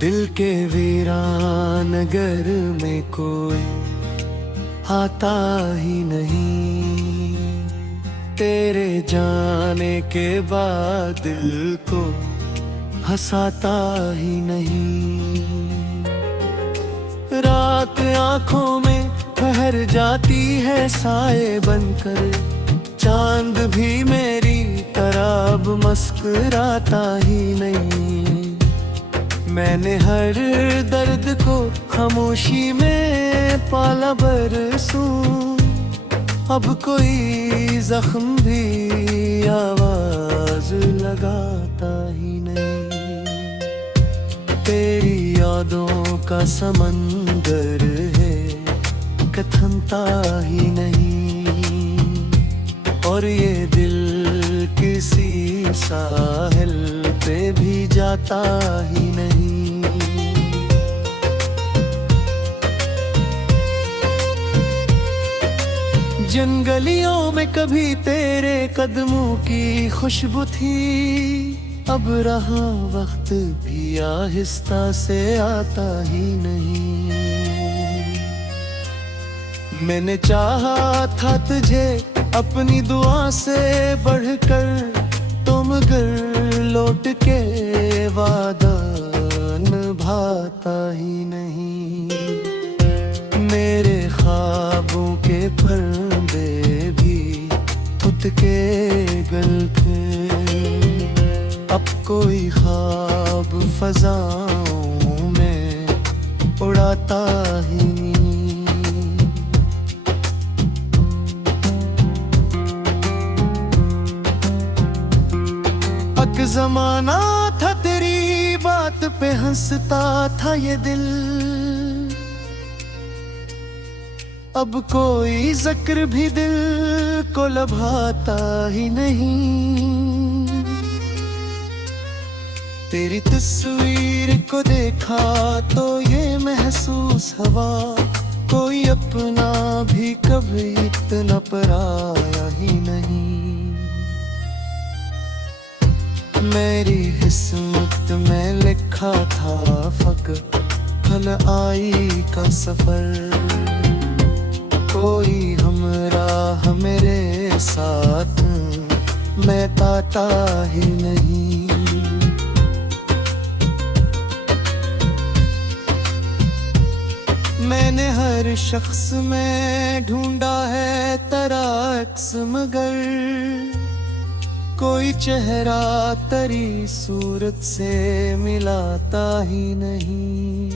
दिल के वीरान नगर में कोई आता ही नहीं। तेरे जाने के बाद दिल को हंसाता ही नहीं। रात आंखों में ठहर जाती है साए बनकर, चांद भी मेरी तरह अब मुस्कुराता ही नहीं। मैंने हर दर्द को खामोशी में पाला बरसों, अब कोई जख्म भी आवाज लगाता ही नहीं। तेरी यादों का समंदर है कथनता ही नहीं, और ये दिल किसी साहिल पे भी जाता ही नहीं। जिन गलियों में कभी तेरे कदमों की खुशबू थी, अब रहा वक्त भी आहिस्ता से आता ही नहीं। मैंने चाहा था तुझे अपनी दुआ से बढ़कर, तो मगर लौट के वादा निभाता ही नहीं। मेरे ख्वाबों के फंदे भी खुद के गल पे, अब कोई ख्वाब फजाओं में उड़ाता ही नहीं। एक जमाना था तेरी बात पे हंसता था ये दिल, अब कोई जिक्र भी दिल को लभाता ही नहीं। तेरी तस्वीर को देखा तो ये महसूस हुआ, कोई अपना भी कभी इतना पराया ही नहीं। मेरी किस्मत में लिखा था फक़्त फल आई का सफर, कोई हमराह मेरे साथ मैं ताता ही नहीं। मैंने हर शख्स में ढूंढा है तेरा अक्स, मगर कोई चेहरा तेरी सूरत से मिलाता ही नहीं।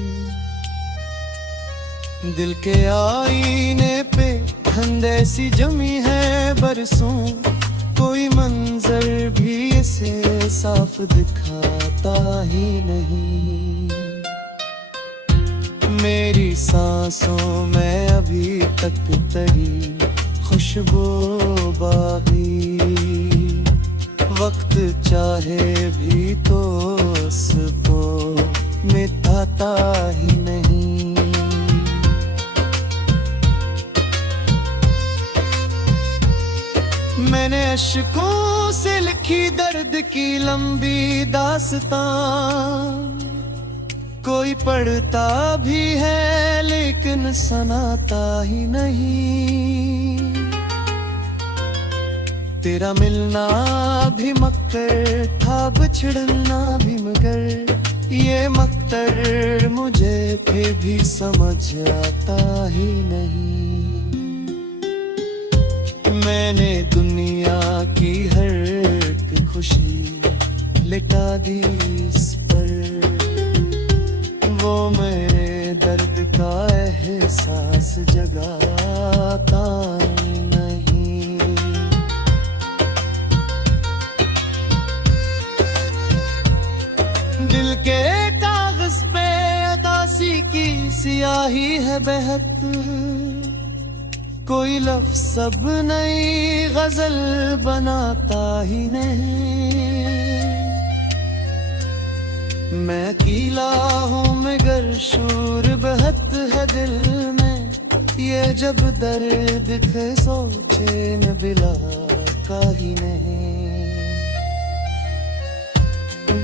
दिल के आईने पे धुंध ऐसी जमी है बरसों, कोई मंजर भी इसे साफ दिखाता ही नहीं। मेरी सांसों में अभी तक तेरी खुशबू बाकी, वक्त चाहे भी तो उसको मिटाता ही नहीं। मैंने अश्कों से लिखी दर्द की लंबी दास्तां, कोई पढ़ता भी है लेकिन सुनाता ही नहीं। तेरा मिलना भी मक्कर था, बिछड़ना भी मगर ये मक्तर मुझे फिर भी समझ आता ही नहीं। मैंने दुनिया की हर एक खुशी लिटा दी इस पर, वो मेरे दर्द का एहसास जगाता नहीं। दिल के कागज पे अदासी की सियाही है बहत, कोई लफ्ज़ अब नई गजल बनाता ही नहीं। मैं अकेला हूँ मगर शूर बहत है दिल में, ये जब दर्द थे सोचे न बिला का ही नहीं।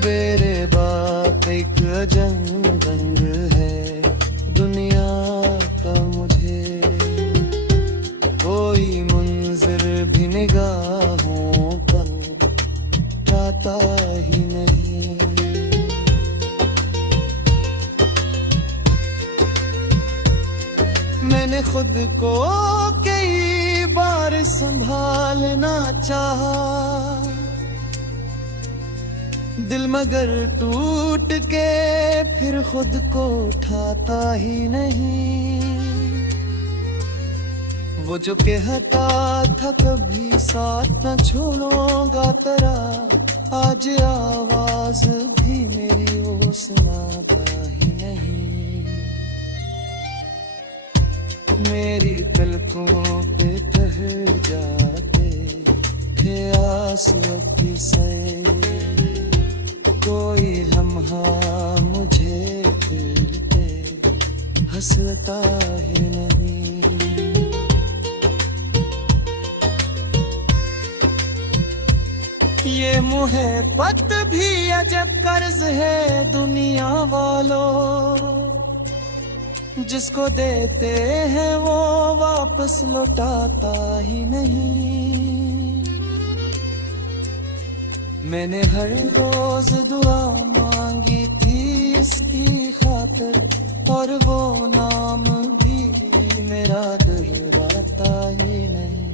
बेरे बात एक जंग निगाहों पर आता ही नहीं। मैंने खुद को कई बार संभालना चाहा, दिल मगर टूट के फिर खुद को उठाता ही नहीं। वो जो कहता था कभी साथ न छोड़ूंगा तेरा, आज आवाज भी मेरी वो सुनाता ही नहीं। मेरी पलकों पे ठहर जाते थे आंसुओं की सैर, कोई लम्हा मुझे फिर पे हंसता है नहीं। ये मुहब्बत भी अजब कर्ज है दुनिया वालों, जिसको देते हैं वो वापस लौटाता ही नहीं। मैंने हर रोज दुआ मांगी थी इसकी खातिर, और वो नाम भी मेरा दोहराता ही नहीं।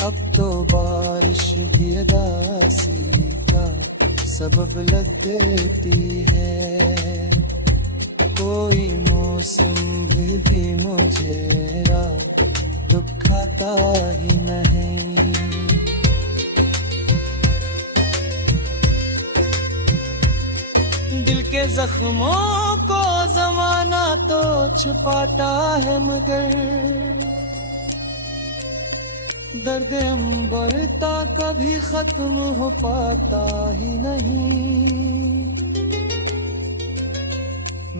अब तो बारिश भी उदासी का सबब लग देती है, कोई मौसम भी मुझे दुखाता ही नहीं। दिल के जख्मों को जमाना तो छुपाता है, मगर दर्द अंबरता कभी खत्म हो पाता ही नहीं।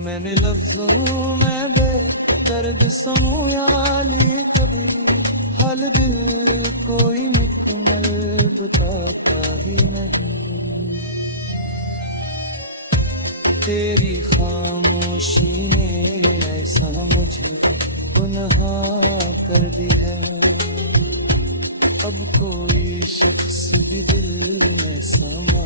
मैंने लफ्जों में बेदर्द समूया ली कभी, हाल दिल कोई मुकम्मल बताता ही नहीं। तेरी खामोशी ने ऐसा मुझे गुनाह कर दी है, अब कोई शख्स भी दिल में समा